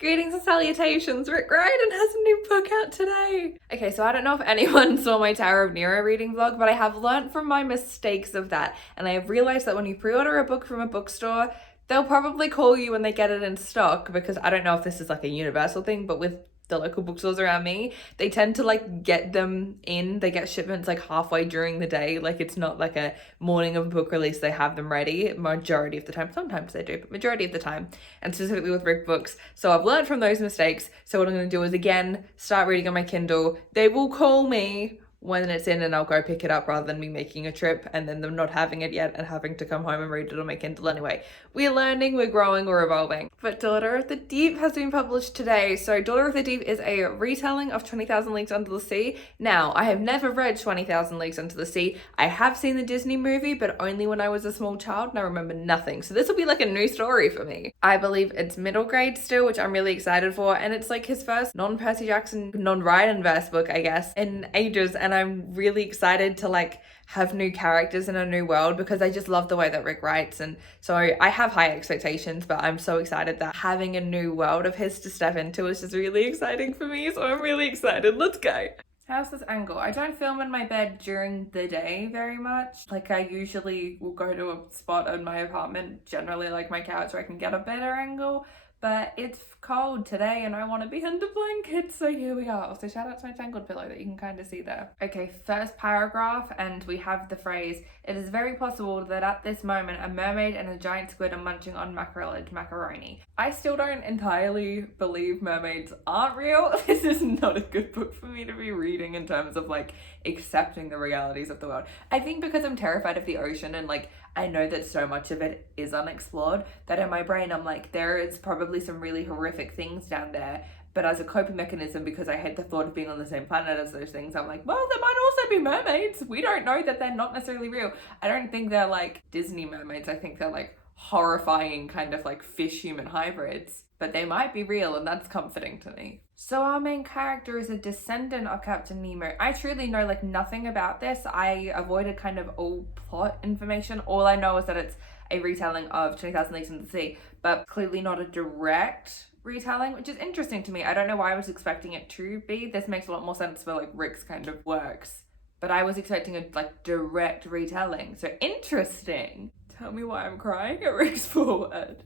Greetings and salutations, Rick Riordan has a new book out today. Okay, so I don't know if anyone saw my Tower of Nero reading vlog, but I have learnt from my mistakes of that, and I have realised that when you pre-order a book from a bookstore, they'll probably call you when they get it in stock, because I don't know if this is like a universal thing, but with the local bookstores around me, they tend to like get them in, they get shipments like halfway during the day. Like it's not like a morning of a book release, they have them ready majority of the time. Sometimes they do, but majority of the time, and specifically with Rick books. So I've learned from those mistakes. So what I'm going to do is again start reading on my Kindle. They will call me when it's in and I'll go pick it up, rather than me making a trip and then them not having it yet and having to come home and read it on my Kindle anyway. We're learning, we're growing, we're evolving. But Daughter of the Deep has been published today. So Daughter of the Deep is a retelling of 20,000 Leagues Under the Sea. Now, I have never read 20,000 Leagues Under the Sea. I have seen the Disney movie, but only when I was a small child and I remember nothing. So this will be like a new story for me. I believe it's middle grade still, which I'm really excited for. And it's like his first non-Percy Jackson, non-Riordan verse book, I guess, in ages. And I'm really excited to like have new characters in a new world, because I just love the way that Rick writes. And so I have high expectations, but I'm so excited that having a new world of his to step into is just really exciting for me. So I'm really excited. Let's go. How's this angle? I don't film in my bed during the day very much. Like I usually will go to a spot in my apartment, generally like my couch, where I can get a better angle. But it's cold today and I want to be under blankets, so here we are. Also, shout out to my Tangled pillow that you can kind of see there. Okay, first paragraph, and we have the phrase, "It is very possible that at this moment a mermaid and a giant squid are munching on mackerelage macaroni." I still don't entirely believe mermaids aren't real. This is not a good book for me to be reading in terms of like accepting the realities of the world. I think because I'm terrified of the ocean and like I know that so much of it is unexplored, that in my brain I'm like, there is probably some really horrific things down there, but as a coping mechanism, because I hate the thought of being on the same planet as those things, I'm like, well, there might also be mermaids. We don't know that they're not necessarily real. I don't think they're like Disney mermaids. I think they're like horrifying kind of like fish human hybrids, but they might be real, and that's comforting to me. So our main character is a descendant of Captain Nemo. I truly know like nothing about this. I avoided kind of all plot information. All I know is that it's a retelling of 20,000 Leagues Under the Sea, but clearly not a direct retelling, which is interesting to me. I don't know why I was expecting it to be. This makes a lot more sense for like Rick's kind of works, but I was expecting a like direct retelling. So interesting. Tell me why I'm crying at Rick's foreword.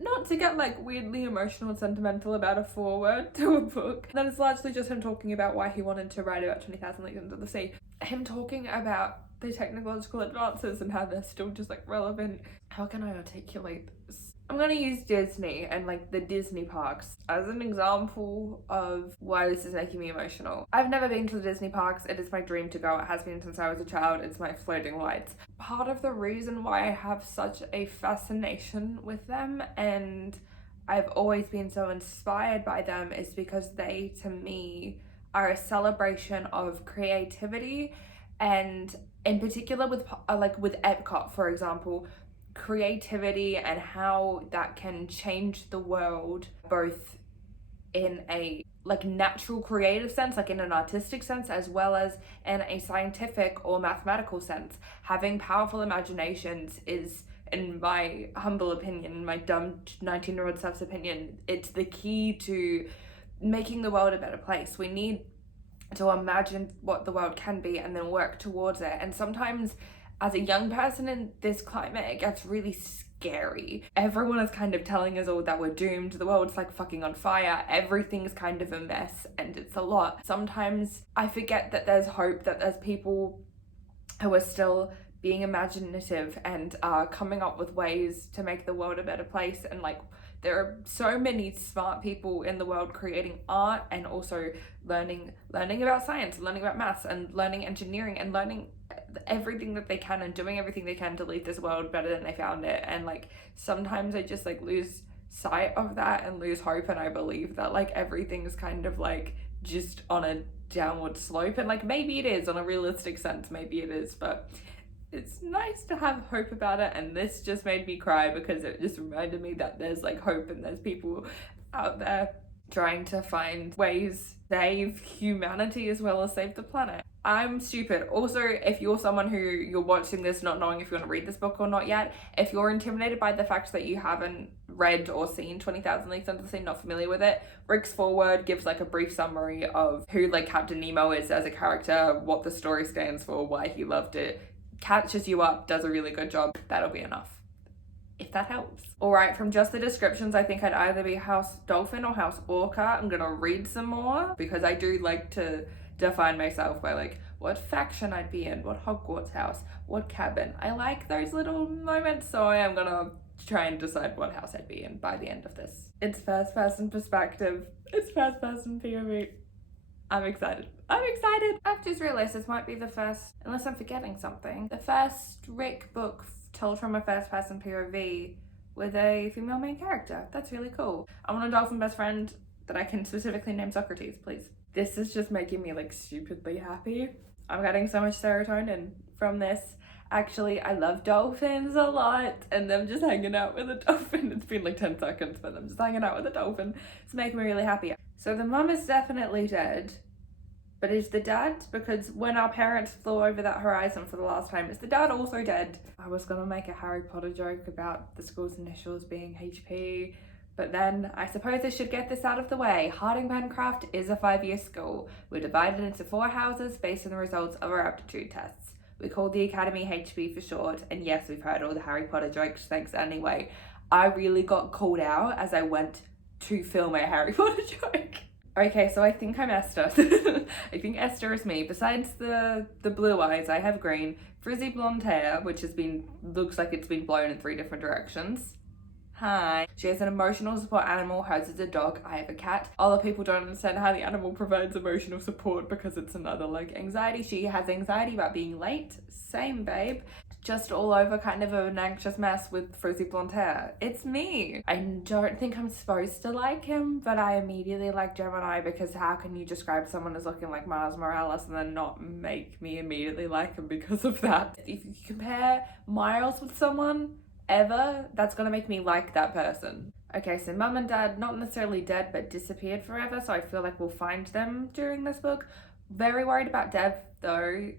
Not to get like weirdly emotional and sentimental about a foreword to a book. That is largely just him talking about why he wanted to write about 20,000 Leagues Under the Sea. Him talking about the technological advances and how they're still just like relevant. How can I articulate this? I'm gonna use Disney and like the Disney parks as an example of why this is making me emotional. I've never been to the Disney parks. It is my dream to go. It has been since I was a child. It's my floating lights. Part of the reason why I have such a fascination with them, and I've always been so inspired by them, is because they, to me, are a celebration of creativity, and in particular with Epcot, for example, creativity and how that can change the world, both in a like natural creative sense, like in an artistic sense, as well as in a scientific or mathematical sense. Having powerful imaginations is, in my humble opinion, my dumb 19-year-old self's opinion, it's the key to making the world a better place. We need to imagine what the world can be and then work towards it. And sometimes as a young person in this climate, it gets really scary. Everyone is kind of telling us all that we're doomed. The world's like fucking on fire. Everything's kind of a mess and it's a lot. Sometimes I forget that there's hope, that there's people who are still being imaginative and coming up with ways to make the world a better place. And like, there are so many smart people in the world creating art and also learning about science, learning about maths, and learning engineering, and learning everything that they can and doing everything they can to leave this world better than they found it. And like, sometimes I just like lose sight of that and lose hope, and I believe that like everything's kind of like just on a downward slope, and like maybe it is on a realistic sense, maybe it is, but it's nice to have hope about it. And this just made me cry because it just reminded me that there's like hope and there's people out there trying to find ways to save humanity as well as save the planet. I'm stupid. Also, if you're someone who you're watching this not knowing if you want to read this book or not yet, if you're intimidated by the fact that you haven't read or seen 20,000 Leagues Under the Sea, not familiar with it, Rick's foreword gives like a brief summary of who like Captain Nemo is as a character, what the story stands for, why he loved it, catches you up, does a really good job. That'll be enough, if that helps. All right, from just the descriptions, I think I'd either be House Dolphin or House Orca. I'm gonna read some more because I do like to define myself by like what faction I'd be in, what Hogwarts house, what cabin. I like those little moments, so I am gonna try and decide what house I'd be in by the end of this. It's first person perspective. It's first person POV. I'm excited. I've just realized this might be the first, unless I'm forgetting something, the first Rick book told from a first person POV with a female main character. That's really cool. I want a dolphin best friend that I can specifically name Socrates, please. This is just making me like stupidly happy. I'm getting so much serotonin from this. Actually, I love dolphins a lot, and them just hanging out with a dolphin. It's been like 10 seconds, but them just hanging out with a dolphin. It's making me really happy. So the mum is definitely dead, but is the dad? Because when our parents flew over that horizon for the last time, is the dad also dead? I was gonna make a Harry Potter joke about the school's initials being HP, but then I suppose I should get this out of the way. Harding Pencraft is a 5-year school. We're divided into 4 houses based on the results of our aptitude tests. We call the Academy HB for short, and yes, we've heard all the Harry Potter jokes, thanks anyway. I really got called out as I went to film a Harry Potter joke. Okay, so I think I'm Esther. I think Esther is me. Besides the blue eyes, I have green, frizzy blonde hair, which looks like it's been blown in 3 different directions. Hi. She has an emotional support animal. Hers is a dog. I have a cat. Other people don't understand how the animal provides emotional support because it's another like anxiety. She has anxiety about being late. Same, babe. Just all over kind of an anxious mess with frizzy blonde hair. It's me. I don't think I'm supposed to like him, but I immediately like Gemini because how can you describe someone as looking like Miles Morales and then not make me immediately like him because of that? If you compare Miles with someone ever, that's gonna make me like that person. Okay, so mum and dad, not necessarily dead, but disappeared forever, so I feel like we'll find them during this book. Very worried about Dev, though.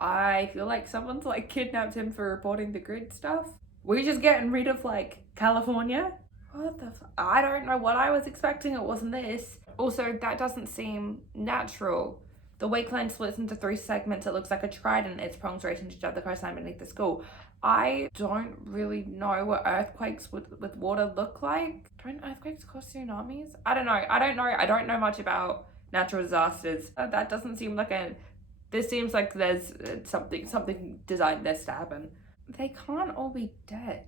I feel like someone's like kidnapped him for reporting the grid stuff. We're just getting rid of like California? What the I don't know what I was expecting, it wasn't this. Also, that doesn't seem natural. The wakeland splits into 3 segments. It looks like a trident. Its prongs right into each other, coastline beneath the school. I don't really know what earthquakes with water look like. Don't earthquakes cause tsunamis? I don't know much about natural disasters. That doesn't seem like this seems like there's something designed this to happen. They can't all be dead.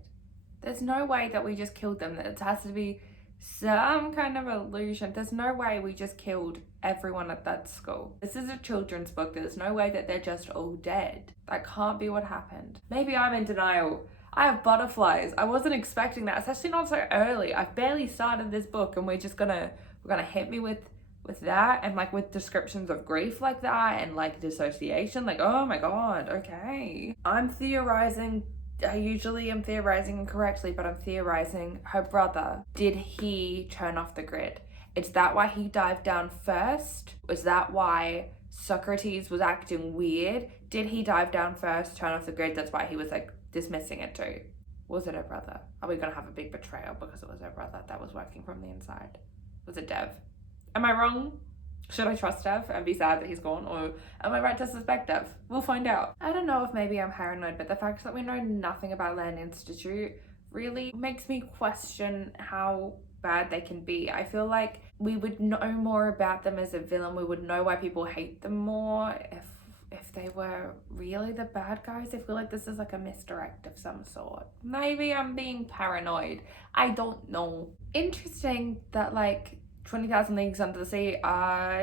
There's no way that we just killed them. It has to be some kind of illusion. There's no way we just killed everyone at that school. This is a children's book. There's no way that they're just all dead. That can't be what happened. Maybe I'm in denial. I have butterflies. I wasn't expecting that, especially not so early. I've barely started this book and we're gonna hit me with that and like with descriptions of grief like that and like dissociation. Like, oh my god, okay. I'm theorizing. I usually am theorizing incorrectly, but I'm theorizing her brother. Did he turn off the grid? Is that why he dived down first? Was that why Socrates was acting weird? Did he dive down first, turn off the grid? That's why he was like dismissing it too. Was it her brother? Are we gonna have a big betrayal because it was her brother that was working from the inside? Was it Dev? Am I wrong? Should I trust Dev and be sad that he's gone, or am I right to suspect Dev? We'll find out. I don't know if maybe I'm paranoid, but the fact that we know nothing about Land Institute really makes me question how bad they can be. I feel like we would know more about them as a villain. We would know why people hate them more if they were really the bad guys. I feel like this is like a misdirect of some sort. Maybe I'm being paranoid. I don't know. Interesting that like 20,000 Leagues Under the Sea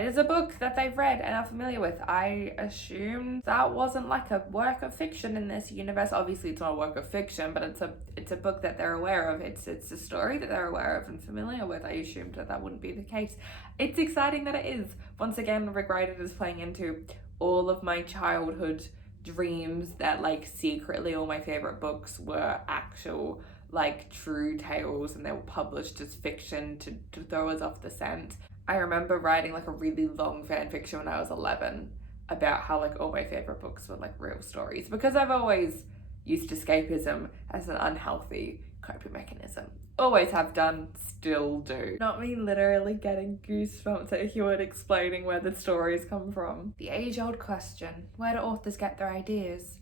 is a book that they've read and are familiar with. I assumed that wasn't like a work of fiction in this universe. Obviously it's not a work of fiction, but it's a book that they're aware of. It's a story that they're aware of and familiar with. I assumed that wouldn't be the case. It's exciting that it is. Once again, Rick Riordan is playing into all of my childhood dreams that like secretly all my favorite books were actual like true tales and they were published as fiction to throw us off the scent. I remember writing like a really long fan fiction when I was 11 about how like all my favorite books were like real stories, because I've always used escapism as an unhealthy coping mechanism. Always have done, still do. Not me literally getting goosebumps at Hewitt explaining where the stories come from. The age-old question, where do authors get their ideas?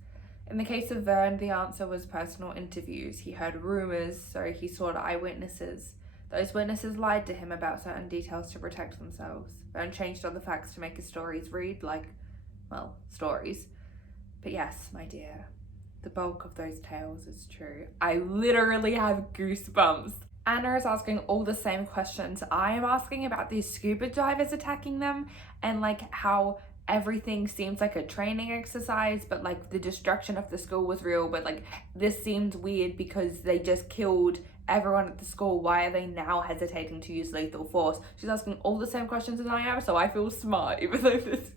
In the case of Verne, the answer was personal interviews. He heard rumours, so he sought eyewitnesses. Those witnesses lied to him about certain details to protect themselves. Verne changed all the facts to make his stories read like, well, stories. But yes, my dear, the bulk of those tales is true. I literally have goosebumps. Anna is asking all the same questions I am asking about these scuba divers attacking them, and like how everything seems like a training exercise, but like the destruction of the school was real, but like this seemed weird because they just killed everyone at the school. Why are they now hesitating to use lethal force? She's asking all the same questions as I am, so I feel smart even though this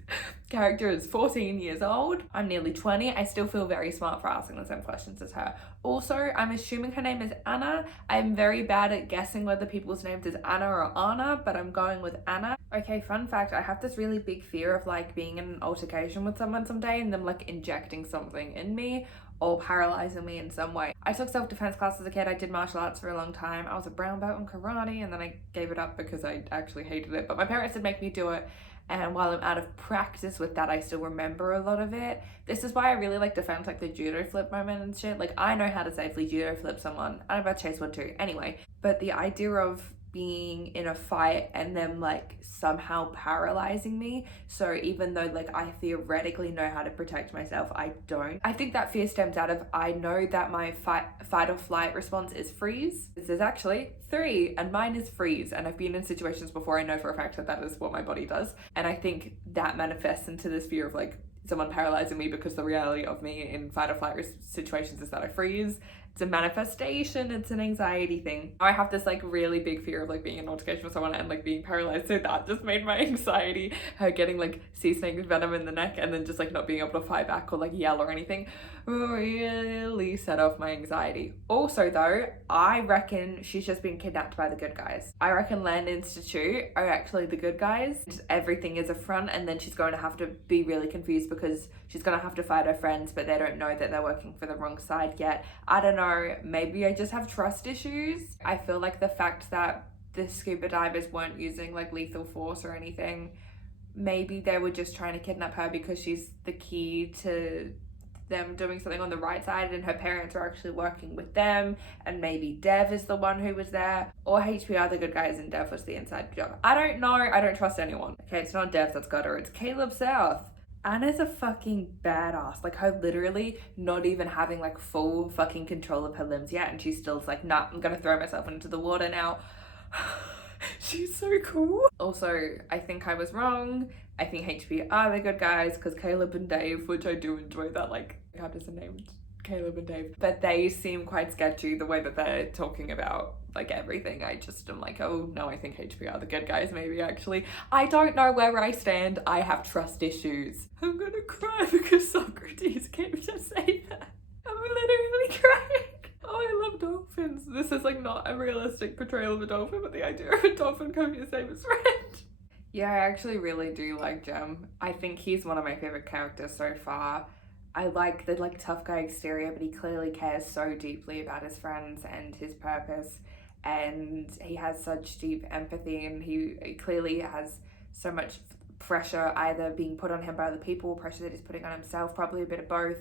character is 14 years old. I'm nearly 20. I still feel very smart for asking the same questions as her. Also, I'm assuming her name is Anna. I'm very bad at guessing whether people's names is Anna or Anna, but I'm going with Anna. Okay, fun fact, I have this really big fear of like being in an altercation with someone someday and them like injecting something in me or paralyzing me in some way. I took self-defense class as a kid. I did martial arts for a long time. I was a brown belt in karate, and then I gave it up because I actually hated it, but my parents did make me do it. And while I'm out of practice with that, I still remember a lot of it. This is why I really like defense, like the judo flip moment and shit. Like, I know how to safely judo flip someone. I'm about to chase one too. Anyway, but the idea of being in a fight and them like somehow paralyzing me, so even though like I theoretically know how to protect myself, I don't. I think that fear stems out of, I know that my fight or flight response is freeze. This is actually 3 and mine is freeze, and I've been in situations before. I know for a fact that that is what my body does, and I think that manifests into this fear of like someone paralyzing me, because the reality of me in fight or flight situations is that I freeze. It's a manifestation, it's an anxiety thing. I have this like really big fear of like being in an altercation with someone and like being paralyzed, so that just made my anxiety, her getting like sea snake venom in the neck and then just like not being able to fight back or like yell or anything, really set off my anxiety. Also though, I reckon she's just been kidnapped by the good guys. I reckon Land Institute are actually the good guys. Everything is a front, and then she's going to have to be really confused because she's going to have to fight her friends, but they don't know that they're working for the wrong side yet. I don't know, maybe I just have trust issues. I feel like the fact that the scuba divers weren't using like lethal force or anything, maybe they were just trying to kidnap her because she's the key to them doing something on the right side, and her parents are actually working with them, and maybe Dev is the one who was there, or HP are the good guys and Dev was the inside job. I don't know, I don't trust anyone. Okay, it's not Dev that's got her, it's Caleb South. Anna's a fucking badass. Like, her literally not even having like full fucking control of her limbs yet, and she's still like, nah, I'm gonna throw myself into the water now. She's so cool. Also, I think I was wrong. I think HP are the good guys because Caleb and Dave, which I do enjoy that, like, how does it named? Caleb and Dave. But they seem quite sketchy, the way that they're talking about like everything. I just am like, oh no, I think HP are the good guys maybe actually. I don't know where I stand. I have trust issues. I'm gonna cry because Socrates came to say that. I'm literally crying. Oh, I love dolphins. This is like not a realistic portrayal of a dolphin, but the idea of a dolphin coming to save his friend. Yeah, I actually really do like Jem. I think he's one of my favorite characters so far. I like the like tough guy exterior, but he clearly cares so deeply about his friends and his purpose, and he has such deep empathy, and he clearly has so much pressure either being put on him by other people, pressure that he's putting on himself, probably a bit of both.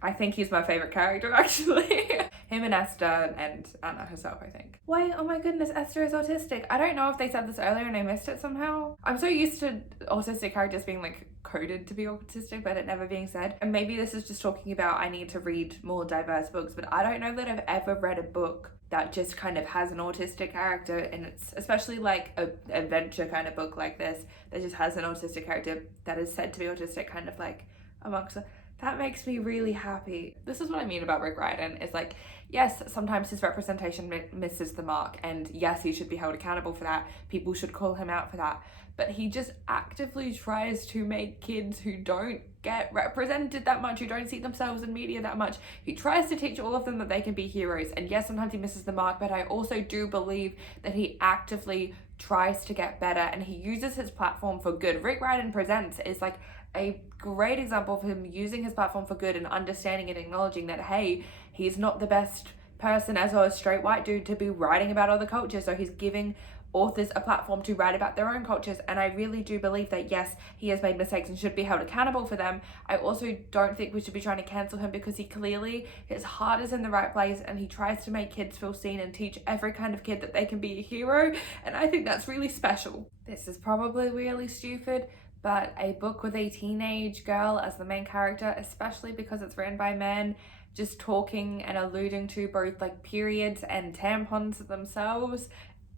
I think he's my favorite character actually. Him and Esther and Anna herself, I think. Wait, oh my goodness, Esther is autistic. I don't know if they said this earlier and I missed it somehow. I'm so used to autistic characters being like coded to be autistic, but it never being said. And maybe this is just talking about I need to read more diverse books, but I don't know that I've ever read a book that just kind of has an autistic character, and it's especially like a adventure kind of book like this that just has an autistic character that is said to be autistic kind of like amongst them. That makes me really happy. This is what I mean about Rick Riordan. It's like, yes, sometimes his representation misses the mark, and yes, he should be held accountable for that. People should call him out for that. But he just actively tries to make kids who don't get represented that much, who don't see themselves in media that much, he tries to teach all of them that they can be heroes. And yes, sometimes he misses the mark, but I also do believe that he actively tries to get better and he uses his platform for good. Rick Riordan Presents is like a great example of him using his platform for good and understanding and acknowledging that, hey, he's not the best person as a straight white dude to be writing about other cultures, so he's giving authors a platform to write about their own cultures. And I really do believe that yes, he has made mistakes and should be held accountable for them. I also don't think we should be trying to cancel him because he clearly, his heart is in the right place and he tries to make kids feel seen and teach every kind of kid that they can be a hero, and I think that's really special. This is probably really stupid, but a book with a teenage girl as the main character, especially because it's written by men, just talking and alluding to both like periods and tampons themselves,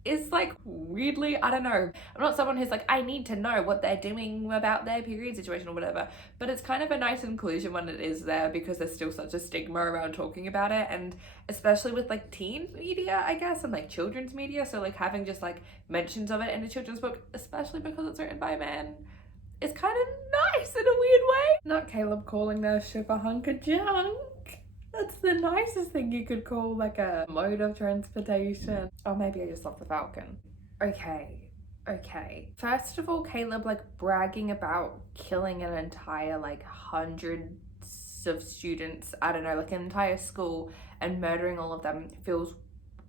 is like weirdly, I don't know. I'm not someone who's like, I need to know what they're doing about their period situation or whatever, but it's kind of a nice inclusion when it is there because there's still such a stigma around talking about it, and especially with like teen media, I guess, and like children's media. So like having just like mentions of it in a children's book, especially because it's written by men, is kind of nice in a weird way. Not Caleb calling their ship a hunk of junk. That's the nicest thing you could call like a mode of transportation. Or maybe I just love the Falcon. Okay. First of all, Caleb like bragging about killing an entire like hundreds of students, I don't know, like an entire school, and murdering all of them feels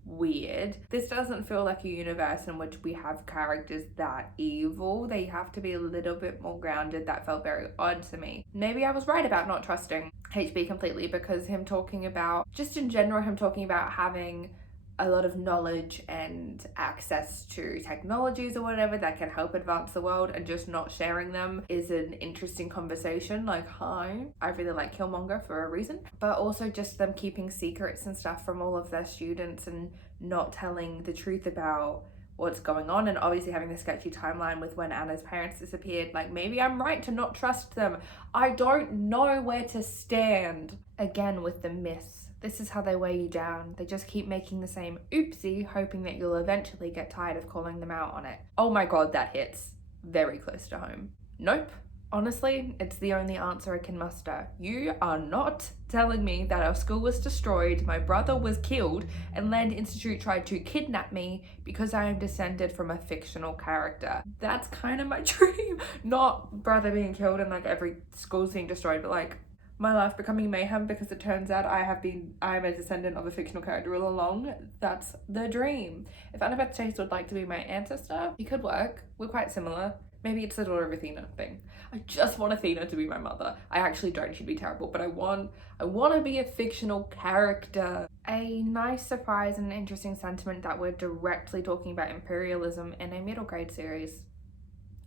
weird. This doesn't feel like a universe in which we have characters that evil. They have to be a little bit more grounded. That felt very odd to me. Maybe I was right about not trusting HB completely, because him talking about, just in general, him talking about having a lot of knowledge and access to technologies or whatever that can help advance the world and just not sharing them is an interesting conversation. Like, hi, I really like Killmonger for a reason. But also just them keeping secrets and stuff from all of their students and not telling the truth about what's going on, and obviously having the sketchy timeline with when Anna's parents disappeared. Like, maybe I'm right to not trust them. I don't know where to stand. Again with the myths. This is how they weigh you down. They just keep making the same oopsie, hoping that you'll eventually get tired of calling them out on it. Oh my god, that hits very close to home. Nope. Honestly, it's the only answer I can muster. You are not telling me that our school was destroyed, my brother was killed, and Land Institute tried to kidnap me because I am descended from a fictional character. That's kind of my dream. Not brother being killed and like every school's being destroyed, but like my life becoming mayhem because it turns out I'm a descendant of a fictional character all along. That's the dream. If Annabeth Chase would like to be my ancestor, it could work. We're quite similar. Maybe it's the daughter of Athena thing. I just want Athena to be my mother. I actually don't, she'd be terrible, but I want to be a fictional character. A nice surprise and interesting sentiment that we're directly talking about imperialism in a middle grade series.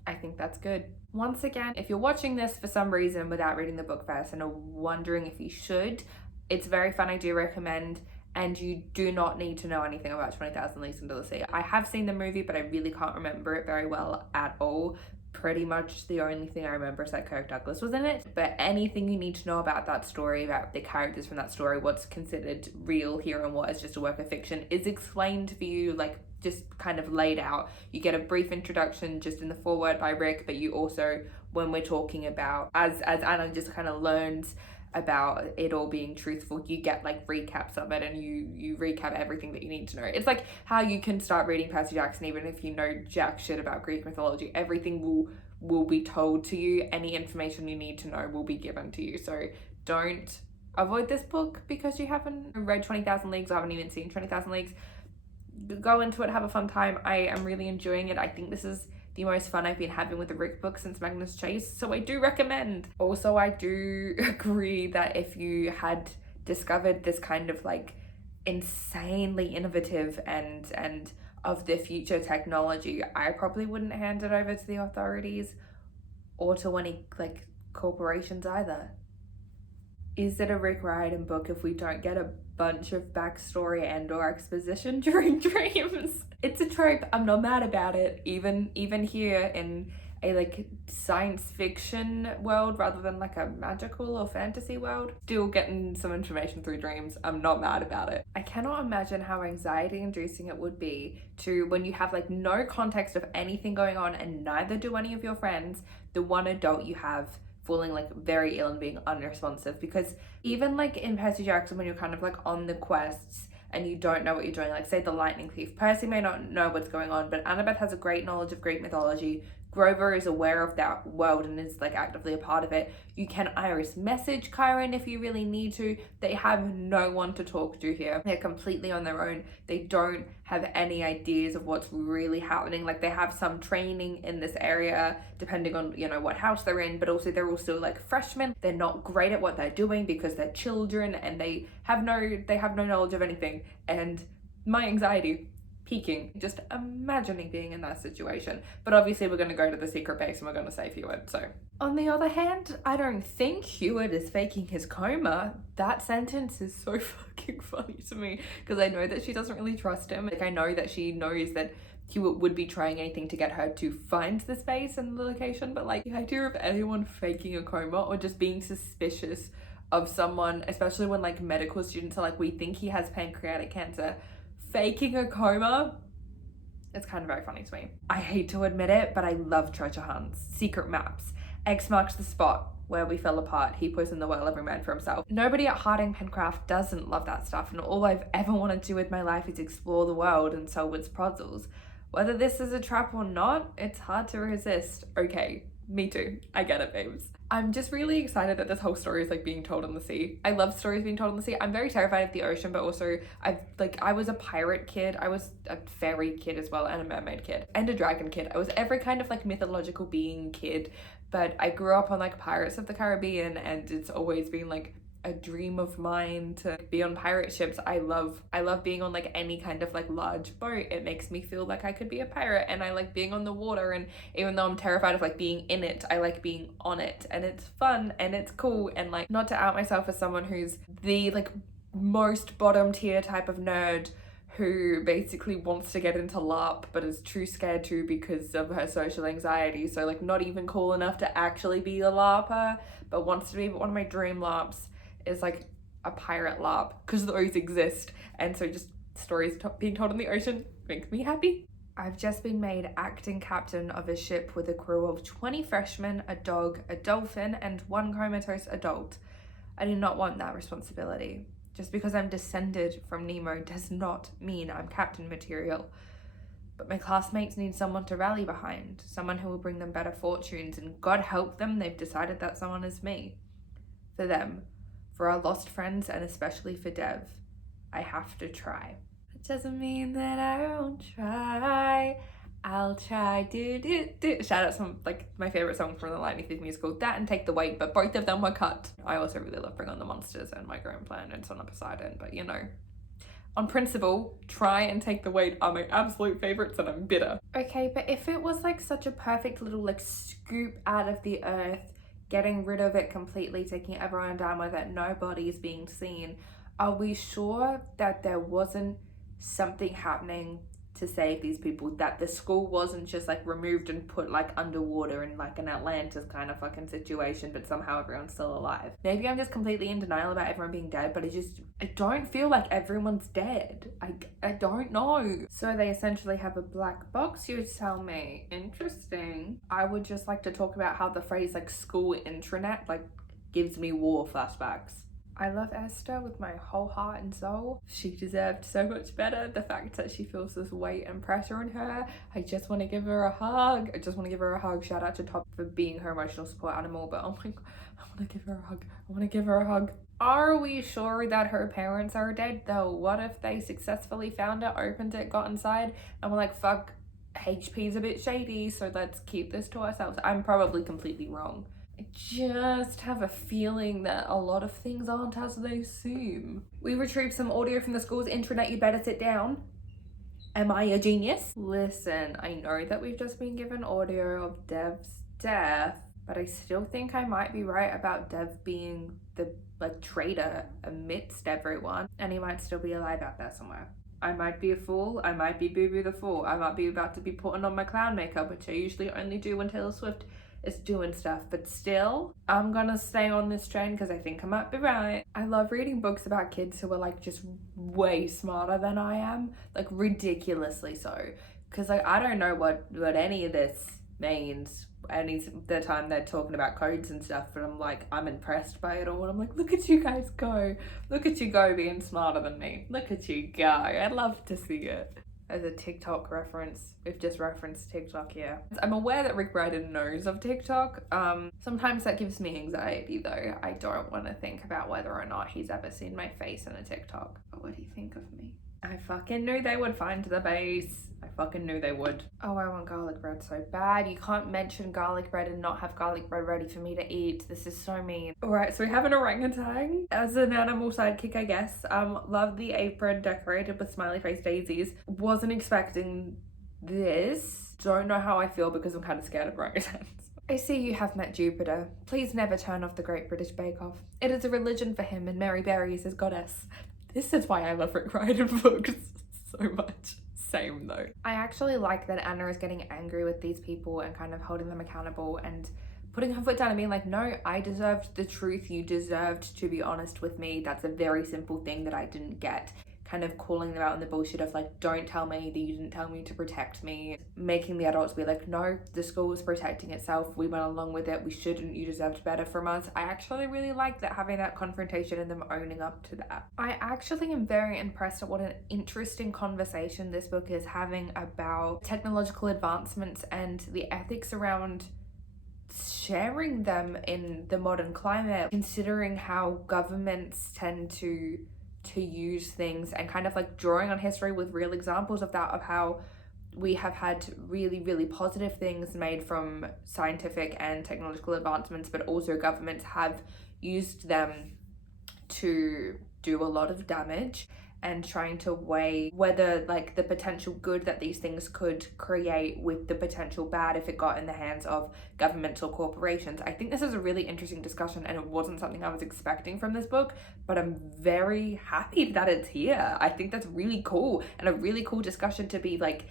I think that's good. Once again, if you're watching this for some reason without reading the book first and are wondering if you should, it's very fun, I do recommend, and you do not need to know anything about 20,000 Leagues Under the Sea. I have seen the movie, but I really can't remember it very well at all. Pretty much the only thing I remember is that Kirk Douglas was in it, but anything you need to know about that story, about the characters from that story, what's considered real here and what is just a work of fiction, is explained for you, like just kind of laid out. You get a brief introduction just in the foreword by Rick, but you also, when we're talking about, as Anna just kind of learns about it all being truthful, you get like recaps of it, and you recap everything that you need to know. It's like how you can start reading Percy Jackson even if you know jack shit about Greek mythology. Everything will be told to you. Any information you need to know will be given to you. So don't avoid this book because you haven't read 20,000 Leagues or haven't even seen 20,000 Leagues. Go into it, have a fun time. I am really enjoying it. I think this is the most fun I've been having with the Rick book since Magnus Chase, so I do recommend. Also, I do agree that if you had discovered this kind of like insanely innovative and of the future technology, I probably wouldn't hand it over to the authorities or to any like corporations either. Is it a Rick Riordan book if we don't get a bunch of backstory and or exposition during dreams? It's a trope. I'm not mad about it. Even here in a like science fiction world rather than like a magical or fantasy world, still getting some information through dreams. I'm not mad about it. I cannot imagine how anxiety inducing it would be to, when you have like no context of anything going on and neither do any of your friends, the one adult you have falling like very ill and being unresponsive. Because even like in Percy Jackson, when you're kind of like on the quests and you don't know what you're doing, like say the lightning thief, Percy may not know what's going on, but Annabeth has a great knowledge of Greek mythology. Grover is aware of that world and is like actively a part of it. You can iris message Chiron if you really need to. They have no one to talk to here. They're completely on their own. They don't have any ideas of what's really happening. Like they have some training in this area depending on, you know, what house they're in, but also they're also like freshmen. They're not great at what they're doing because they're children and they have no knowledge of anything. And my anxiety peaking just imagining being in that situation. But obviously we're going to go to the secret base and we're going to save Heward. So on the other hand, I don't think Heward is faking his coma. That sentence is so fucking funny to me because I know that she doesn't really trust him. Like I know that she knows that Heward would be trying anything to get her to find the space and the location, but like the idea of anyone faking a coma or just being suspicious of someone, especially when like medical students are like, we think he has pancreatic cancer, faking a coma, it's kind of very funny to me. I hate to admit it, but I love treasure hunts, secret maps. X marks the spot where we fell apart. He poisoned the well, every man for himself. Nobody at Harding Pencraft doesn't love that stuff, and all I've ever wanted to do with my life is explore the world and Selwood's puzzles. Whether this is a trap or not, it's hard to resist. Okay, me too. I get it, babes. I'm just really excited that this whole story is like being told on the sea. I love stories being told on the sea. I'm very terrified of the ocean, but also I was a pirate kid. I was a fairy kid as well, and a mermaid kid, and a dragon kid. I was every kind of like mythological being kid, but I grew up on like Pirates of the Caribbean, and it's always been like a dream of mine to be on pirate ships. I love being on like any kind of like large boat. It makes me feel like I could be a pirate, and I like being on the water, and even though I'm terrified of like being in it, I like being on it, and it's fun and it's cool. And like, not to out myself as someone who's the like most bottom tier type of nerd who basically wants to get into LARP but is too scared to because of her social anxiety, so like not even cool enough to actually be a LARPer but wants to be. But one of my dream LARPs is like a pirate LARP because those exist, and so just stories being told on the ocean makes me happy. I've just been made acting captain of a ship with a crew of 20 freshmen, a dog, a dolphin, and one comatose adult. I did not want that responsibility. Just because I'm descended from Nemo does not mean I'm captain material. But my classmates need someone to rally behind, someone who will bring them better fortunes, and God help them, they've decided that someone is me. For them, for our lost friends, and especially for Dev, I have to try. It doesn't mean that I won't try. I'll try. Do. Shout out some like my favorite song from the Lightning Thief musical, that and Take the Weight, but both of them were cut. I also really love Bring on the Monsters and My Grown Plan and Son of Poseidon, but you know, on principle, Try and Take the Weight are my absolute favorites, and I'm bitter. Okay, but if it was like such a perfect little like scoop out of the earth, getting rid of it completely, taking everyone down with it, nobody is being seen, are we sure that there wasn't something happening to save these people, that the school wasn't just like removed and put like underwater in like an Atlantis kind of fucking situation, but somehow everyone's still alive? Maybe I'm just completely in denial about everyone being dead, but I don't feel like everyone's dead. I don't know. So they essentially have a black box, you tell me. Interesting. I would just like to talk about how the phrase like school intranet like gives me war flashbacks. I love Esther with my whole heart and soul. She deserved so much better. The fact that she feels this weight and pressure on her, I just want to give her a hug. Shout out to Top for being her emotional support animal, but oh my God, I want to give her a hug. Are we sure that her parents are dead though? What if they successfully found it, opened it, got inside, and were like, fuck, HP's a bit shady, so let's keep this to ourselves? I'm probably completely wrong. I just have a feeling that a lot of things aren't as they seem. We retrieved some audio from the school's intranet. You better sit down. Am I a genius? Listen, I know that we've just been given audio of Dev's death, but I still think I might be right about Dev being the like traitor amidst everyone, and he might still be alive out there somewhere. I might be a fool. I might be Boo Boo the Fool. I might be about to be putting on my clown makeup, which I usually only do when Taylor Swift is doing stuff, but still, I'm gonna stay on this train because I think I might be right. I love reading books about kids who are like just way smarter than I am, like ridiculously so, because like I don't know what any of this means any the time they're talking about codes and stuff, but I'm like, I'm impressed by it all, and I'm like, look at you guys go, look at you go being smarter than me, look at you go. I'd love to see it. As a TikTok reference, we've just referenced TikTok here. I'm aware that Rick Riordan knows of TikTok. Sometimes that gives me anxiety though. I don't want to think about whether or not he's ever seen my face in a TikTok. But what do you think of me? I fucking knew they would find the base. I fucking knew they would. Oh, I want garlic bread so bad. You can't mention garlic bread and not have garlic bread ready for me to eat. This is so mean. Alright, so we have an orangutan as an animal sidekick, I guess. Love the apron decorated with smiley face daisies. Wasn't expecting this. Don't know how I feel because I'm kind of scared of orangutans. I see you have met Jupiter. Please never turn off the Great British Bake Off. It is a religion for him and Mary Berry is his goddess. This is why I love Rick Riordan books so much. Same though. I actually like that Anna is getting angry with these people and kind of holding them accountable and putting her foot down and being like, no, I deserved the truth. You deserved to be honest with me. That's a very simple thing that I didn't get. Kind of calling them out on the bullshit of like, don't tell me that you didn't tell me to protect me. Making the adults be like, no, the school was protecting itself. We went along with it. We shouldn't. You deserved better from us. I actually really like that, having that confrontation and them owning up to that. I actually am very impressed at what an interesting conversation this book is having about technological advancements and the ethics around sharing them in the modern climate, considering how governments tend to use things and kind of like drawing on history with real examples of that, of how we have had really, really positive things made from scientific and technological advancements, but also governments have used them to do a lot of damage, and trying to weigh whether like the potential good that these things could create with the potential bad if it got in the hands of governments or corporations. I think this is a really interesting discussion, and it wasn't something I was expecting from this book, but I'm very happy that it's here. I think that's really cool, and a really cool discussion to be like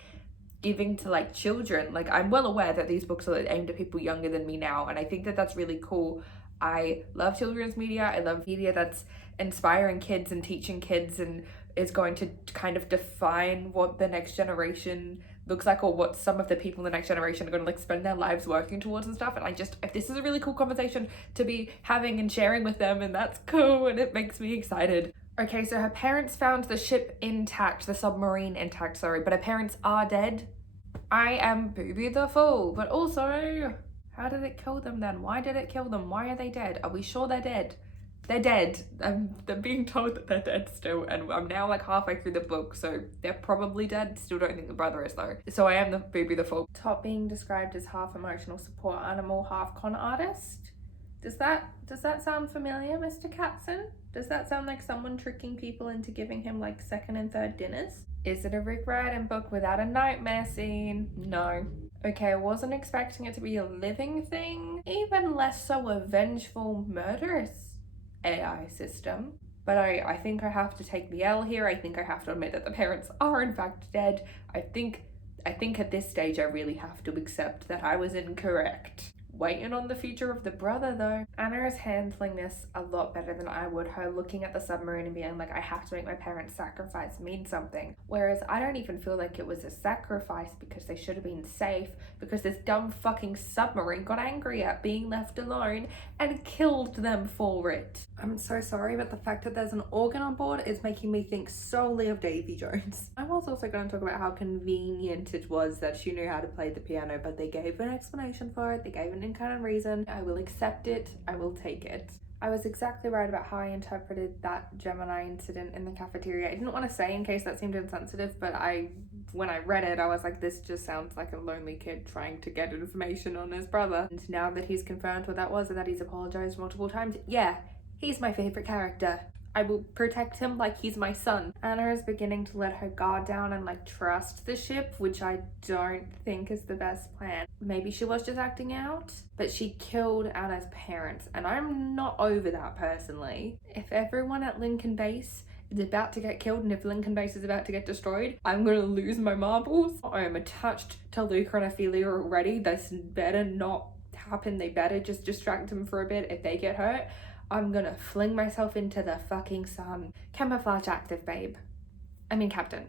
giving to like children. Like, I'm well aware that these books are aimed at people younger than me now, and I think that that's really cool. I love children's media. I love media that's inspiring kids and teaching kids and is going to kind of define what the next generation looks like, or what some of the people in the next generation are going to like spend their lives working towards and stuff. And if this is a really cool conversation to be having and sharing with them, and that's cool, and it makes me excited. Okay, so her parents found the ship intact, the submarine intact, sorry, but her parents are dead. I am Booby the Fool, but also, how did it kill them then? Why did it kill them? Why are they dead? Are we sure they're dead? They're dead. I'm being told that they're dead still, and I'm now like halfway through the book, so they're probably dead. Still don't think the brother is though. So I am the Booby the Fool. Top being described as half emotional support animal, half con artist. Does that sound familiar, Mr. Katzen? Does that sound like someone tricking people into giving him like second and third dinners? Is it a Rick Riordan book without a nightmare scene? No. Okay, I wasn't expecting it to be a living thing, even less so a vengeful, murderous AI system. But I think I have to take the L here. I think I have to admit that the parents are in fact dead. I think at this stage I really have to accept that I was incorrect. Waiting on the future of the brother though. Anna is handling this a lot better than I would. Her looking at the submarine and being like, I have to make my parents' sacrifice mean something. Whereas I don't even feel like it was a sacrifice, because they should have been safe, because this dumb fucking submarine got angry at being left alone and killed them for it. I'm so sorry, but the fact that there's an organ on board is making me think solely of Davy Jones. I was also going to talk about how convenient it was that she knew how to play the piano, but they gave an explanation for it. They gave an in-canon reason. I will accept it. I will take it. I was exactly right about how I interpreted that Gemini incident in the cafeteria. I didn't want to say in case that seemed insensitive, but when I read it, I was like, this just sounds like a lonely kid trying to get information on his brother. And now that he's confirmed what that was and that he's apologized multiple times, yeah, he's my favorite character. I will protect him like he's my son. Anna is beginning to let her guard down and like trust the ship, which I don't think is the best plan. Maybe she was just acting out, but she killed Anna's parents, and I'm not over that personally. If everyone at Lincoln Base is about to get killed, and if Lincoln Base is about to get destroyed, I'm gonna lose my marbles. I am attached to Luca and Ophelia already. This better not happen. They better just distract them for a bit. If they get hurt, I'm gonna fling myself into the fucking sun. Camouflage active, babe. I mean, Captain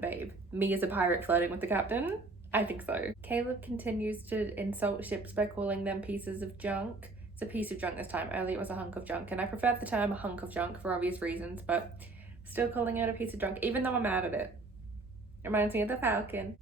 Babe. Me as a pirate flirting with the captain. I think so. Caleb continues to insult ships by calling them pieces of junk. It's a piece of junk this time. Earlier it was a hunk of junk, and I prefer the term hunk of junk for obvious reasons, but still calling it a piece of junk, even though I'm mad at it. Reminds me of the Falcon.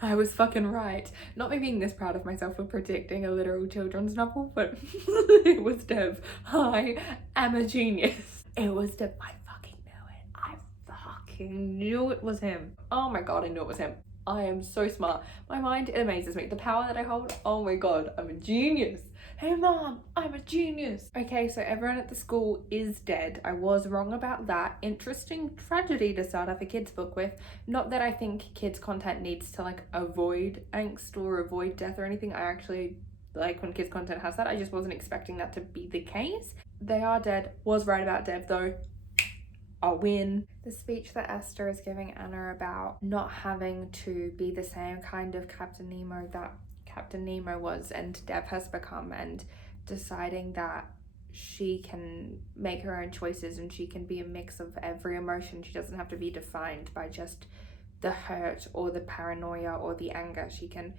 I was fucking right. Not me being this proud of myself for predicting a literal children's novel, but it was Dev. I am a genius. It was Dev. I fucking knew it. I fucking knew it was him. Oh my god, I knew it was him. I am so smart. My mind, it amazes me. The power that I hold, oh my god, I'm a genius. Hey mom, I'm a genius. Okay, so everyone at the school is dead. I was wrong about that. Interesting tragedy to start off a kids book with. Not that I think kids content needs to like avoid angst or avoid death or anything. I actually like when kids content has that. I just wasn't expecting that to be the case. They are dead. Was right about Dev though. I'll win. The speech that Esther is giving Anna about not having to be the same kind of Captain Nemo that Captain Nemo was and Dev has become, and deciding that she can make her own choices and she can be a mix of every emotion. She doesn't have to be defined by just the hurt or the paranoia or the anger. She can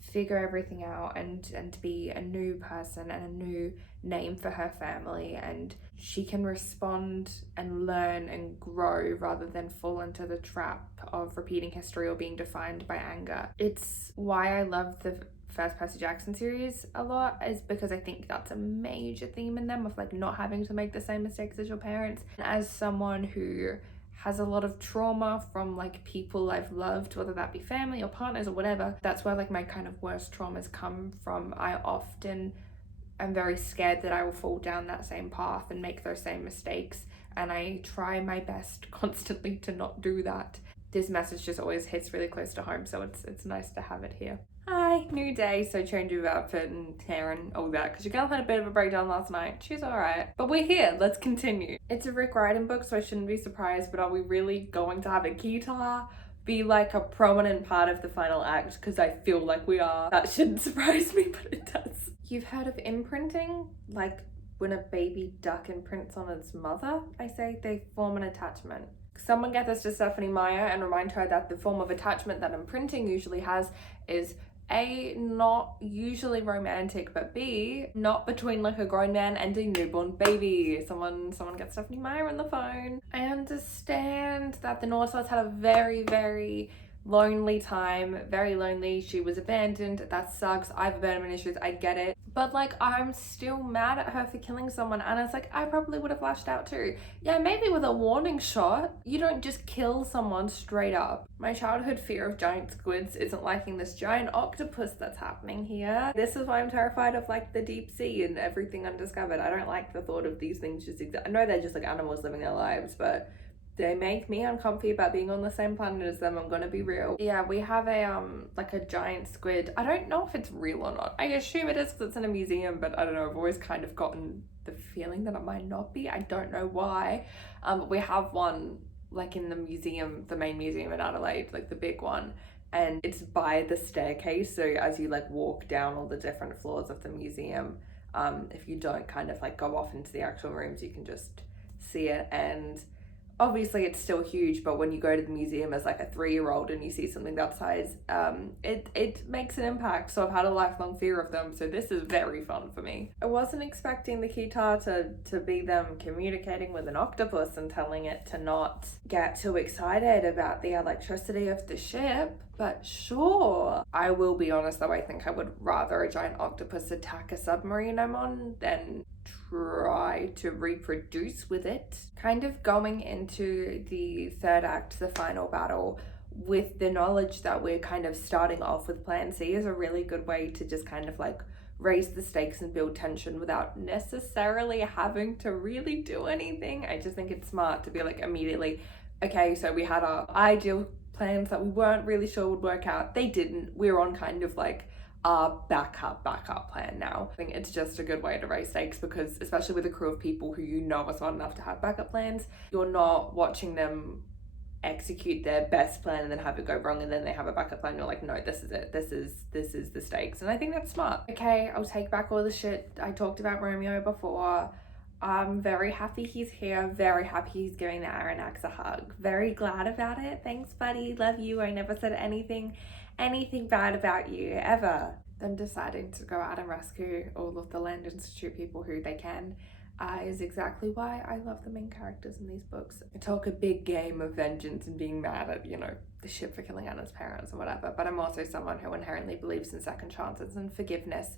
figure everything out and be a new person and a new name for her family, and she can respond and learn and grow rather than fall into the trap of repeating history or being defined by anger. It's why I love the first Percy Jackson series a lot, is because I think that's a major theme in them of like not having to make the same mistakes as your parents. And as someone who has a lot of trauma from like people I've loved, whether that be family or partners or whatever, that's where like my kind of worst traumas come from. I often am very scared that I will fall down that same path and make those same mistakes, and I try my best constantly to not do that. This message just always hits really close to home, so it's nice to have it here. Hi, new day, so change of outfit and hair and all that, because your girl had a bit of a breakdown last night. She's alright. But we're here, let's continue. It's a Rick Riordan book, so I shouldn't be surprised, but are we really going to have a guitar be like a prominent part of the final act? Because I feel like we are. That shouldn't surprise me, but it does. You've heard of imprinting? Like when a baby duck imprints on its mother, I say they form an attachment. Someone get this to Stephanie Meyer and remind her that the form of attachment that imprinting usually has is A, not usually romantic, but B, not between like a grown man and a newborn baby. Someone get Stephanie Meyer on the phone. I understand that the Nautilus had a very, very lonely time, very lonely. She was abandoned. That sucks. I have abandonment issues. I get it. But like, I'm still mad at her for killing someone. And it's like, I probably would have lashed out too. Yeah, maybe with a warning shot. You don't just kill someone straight up. My childhood fear of giant squids isn't liking this giant octopus that's happening here. This is why I'm terrified of like the deep sea and everything undiscovered. I don't like the thought of these things just exist. I know they're just like animals living their lives, but they make me uncomfy about being on the same planet as them. I'm gonna be real. Yeah, we have a like a giant squid. I don't know if it's real or not. I assume it is because it's in a museum, but I don't know. I've always kind of gotten the feeling that it might not be. I don't know why. We have one like in the museum, the main museum in Adelaide, like the big one, and it's by the staircase. So as you like walk down all the different floors of the museum, if you don't kind of like go off into the actual rooms, you can just see it. And obviously it's still huge, but when you go to the museum as like a 3-year-old and you see something that size, it makes an impact. So I've had a lifelong fear of them, so this is very fun for me. I wasn't expecting the guitar to be them communicating with an octopus and telling it to not get too excited about the electricity of the ship, but sure. I will be honest though, I think I would rather a giant octopus attack a submarine I'm on than try to reproduce with it. Kind of going into the third act, the final battle, with the knowledge that we're kind of starting off with plan C is a really good way to just kind of like raise the stakes and build tension without necessarily having to really do anything. I just think it's smart to be like immediately, okay, so we had our ideal plans that we weren't really sure would work out. They didn't. We're on kind of like our backup plan now. I think it's just a good way to raise stakes, because especially with a crew of people who you know are smart enough to have backup plans, you're not watching them execute their best plan and then have it go wrong and then they have a backup plan. You're like, no, this is it. This is the stakes. And I think that's smart. Okay, I'll take back all the shit I talked about Romeo before. I'm very happy he's here, very happy he's giving the Aronnax a hug. Very glad about it. Thanks, buddy. Love you. I never said anything bad about you, ever. Them deciding to go out and rescue all of the Land Institute people who they can is exactly why I love the main characters in these books. I talk a big game of vengeance and being mad at, you know, the ship for killing Anna's parents or whatever, but I'm also someone who inherently believes in second chances and forgiveness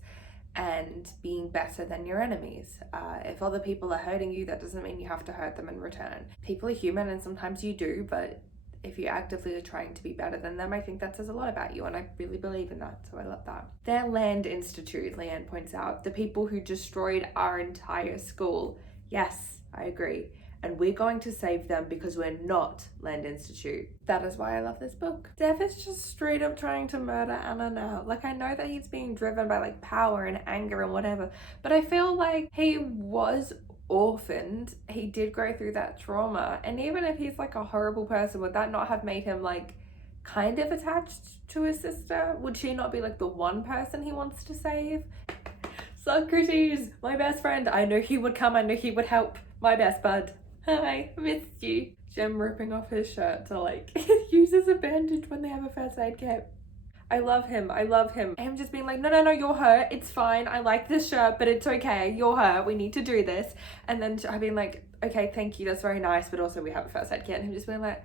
and being better than your enemies. If other people are hurting you, that doesn't mean you have to hurt them in return. People are human and sometimes you do, but if you actively are trying to be better than them, I think that says a lot about you, and I really believe in that, so I love that. Their Land Institute, Leanne points out, the people who destroyed our entire school. Yes, I agree. And we're going to save them because we're not Land Institute. That is why I love this book. Dev is just straight up trying to murder Anna now. Like, I know that he's being driven by like power and anger and whatever, but I feel like he was orphaned. He did go through that trauma, and even if he's like a horrible person, would that not have made him like kind of attached to his sister? Would she not be like the one person he wants to save? Socrates, my best friend. I know he would come. I know he would help. My best bud. Hi, missed you. Jem ripping off his shirt to like use as a bandage when they have a first aid kit. I love him. I love him. Him just being like, no, you're hurt. It's fine. I like this shirt, but it's okay. You're hurt. We need to do this. And then I being like, okay, thank you. That's very nice. But also we have a first aid kit. And him just being like,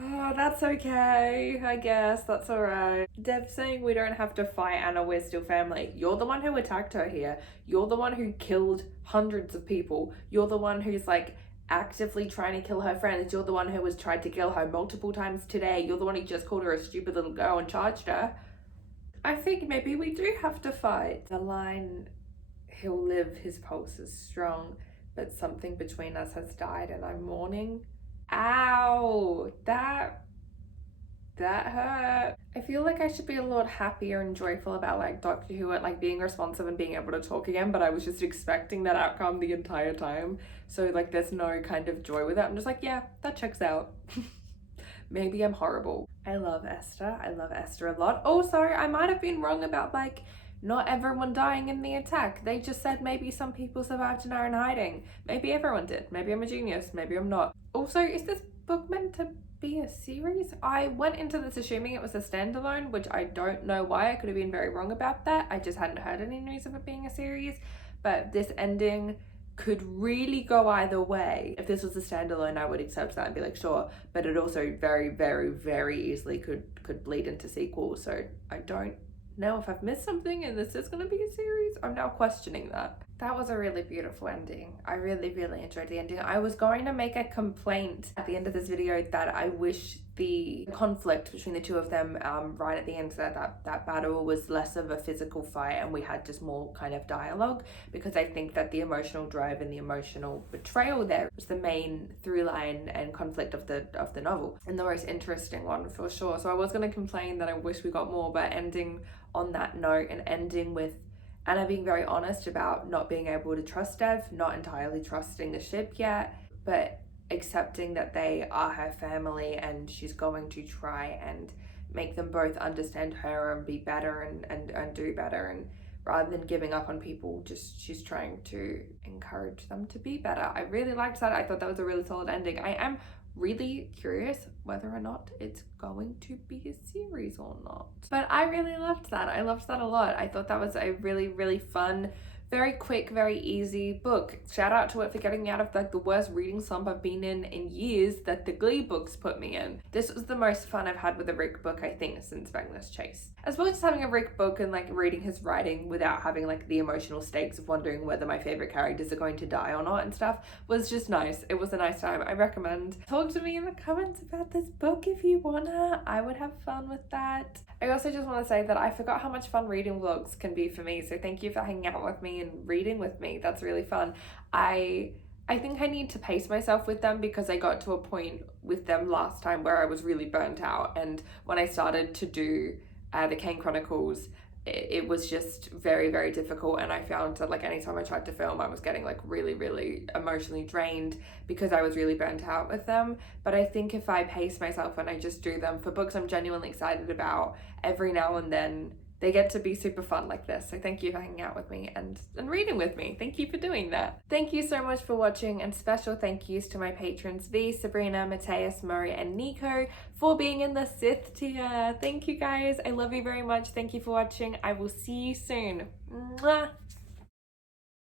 oh, that's okay. I guess that's all right. Dev saying we don't have to fight Anna. We're still family. You're the one who attacked her here. You're the one who killed hundreds of people. You're the one who's like actively trying to kill her friends. You're the one who has tried to kill her multiple times today. You're the one who just called her a stupid little girl and charged her. I think maybe we do have to fight. The line, he'll live, his pulse is strong, but something between us has died and I'm mourning. Ow, that hurt. I feel like I should be a lot happier and joyful about like Doctor Who at like being responsive and being able to talk again, but I was just expecting that outcome the entire time. So like there's no kind of joy with it. I'm just like, yeah, that checks out. Maybe I'm horrible. I love Esther. I love Esther a lot. Also, I might have been wrong about like not everyone dying in the attack. They just said maybe some people survived and are in hiding. Maybe everyone did. Maybe I'm a genius. Maybe I'm not. Also, is this book meant to be a series? I went into this assuming it was a standalone, which I don't know why. I could have been very wrong about that. I just hadn't heard any news of it being a series, but this ending could really go either way. If this was a standalone, I would accept that and be like, sure, but it also very, very, very easily could bleed into sequels. So I don't know if I've missed something and this is going to be a series. I'm now questioning that. That was a really beautiful ending. I really, really enjoyed the ending. I was going to make a complaint at the end of this video that I wish the conflict between the two of them right at the end, that battle was less of a physical fight and we had just more kind of dialogue, because I think that the emotional drive and the emotional betrayal there was the main through line and conflict of the novel, and the most interesting one for sure. So I was going to complain that I wish we got more, but ending on that note and ending with Anna being very honest about not being able to trust Dev, not entirely trusting the ship yet, but accepting that they are her family and she's going to try and make them both understand her and be better and do better, and rather than giving up on people, just she's trying to encourage them to be better. I really liked that. I thought that was a really solid ending. I am really curious whether or not it's going to be a series or not, but I really loved that. I loved that a lot. I thought that was a really, really fun, very quick, very easy book. Shout out to it for getting me out of like the worst reading slump I've been in years that the Glee books put me in. This was the most fun I've had with a Rick book, I think, since Magnus Chase. As well as having a Rick book and like reading his writing without having like the emotional stakes of wondering whether my favorite characters are going to die or not and stuff was just nice. It was a nice time. I recommend. Talk to me in the comments about this book if you wanna. I would have fun with that. I also just want to say that I forgot how much fun reading vlogs can be for me, so thank you for hanging out with me and reading with me. That's really fun. I think I need to pace myself with them because I got to a point with them last time where I was really burnt out, and when I started to do the Kane Chronicles, it was just very, very difficult, and I found that like anytime I tried to film I was getting like really, really emotionally drained because I was really burnt out with them. But I think if I pace myself and I just do them for books I'm genuinely excited about, every now and then they get to be super fun like this. So thank you for hanging out with me and reading with me. Thank you for doing that. Thank you so much for watching, and special thank yous to my patrons V, Sabrina, Mateus, Murray, and Nico for being in the Sith tier. Thank you guys. I love you very much. Thank you for watching. I will see you soon. Mwah.